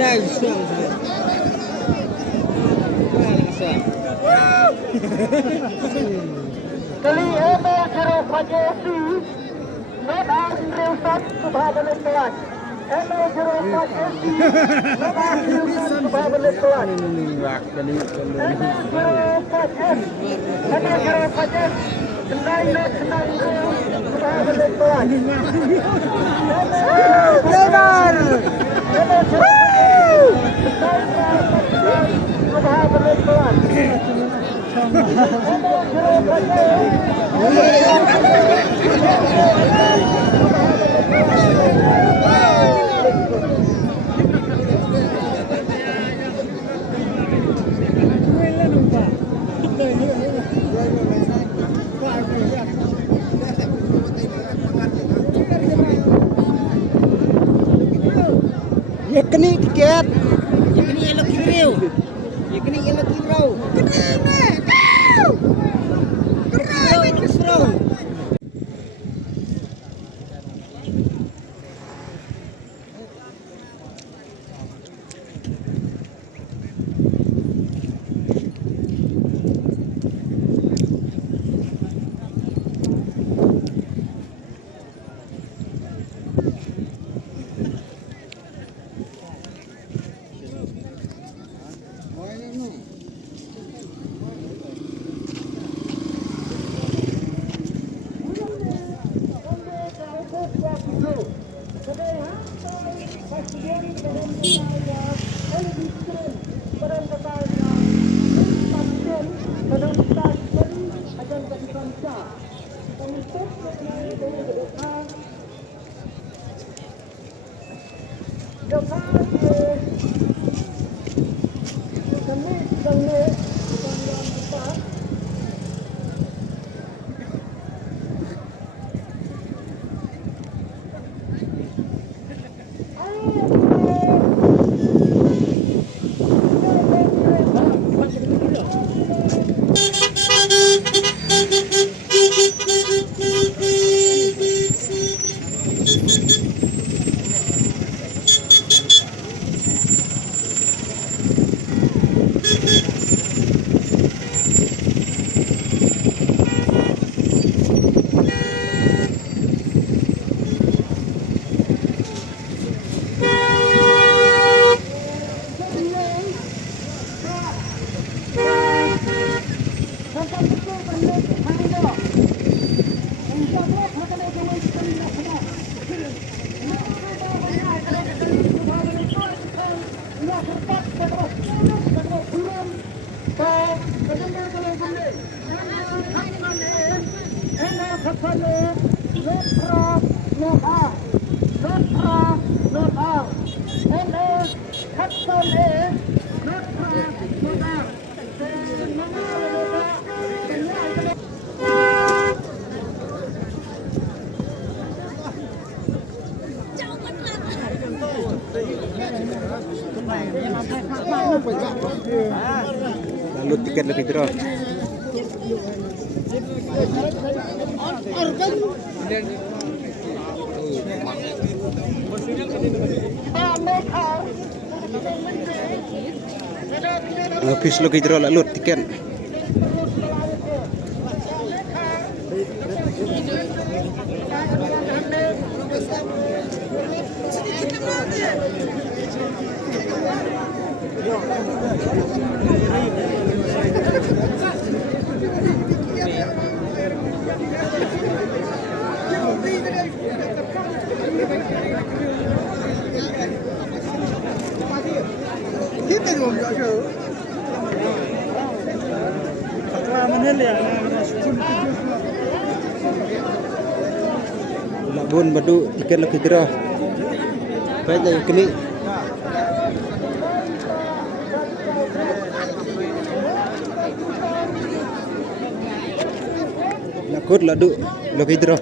Kali ini jeruk pajesi, medan riusan subhanallah tuan. Ini jeruk pajesi, medan riusan subhanallah tuan. Ini jeruk pajesi, senang subhanallah tuan. Benar. Subhanallah tuan. Ya kini tiket. Ya kini elok kiriu. Ya kini elok kiriu. Lalu tiket lebih terus. Habis lo gitu lalu tiket. Labun badu tiket lagi gerah. Baik dari kini. Lakut ladu lagi gerah.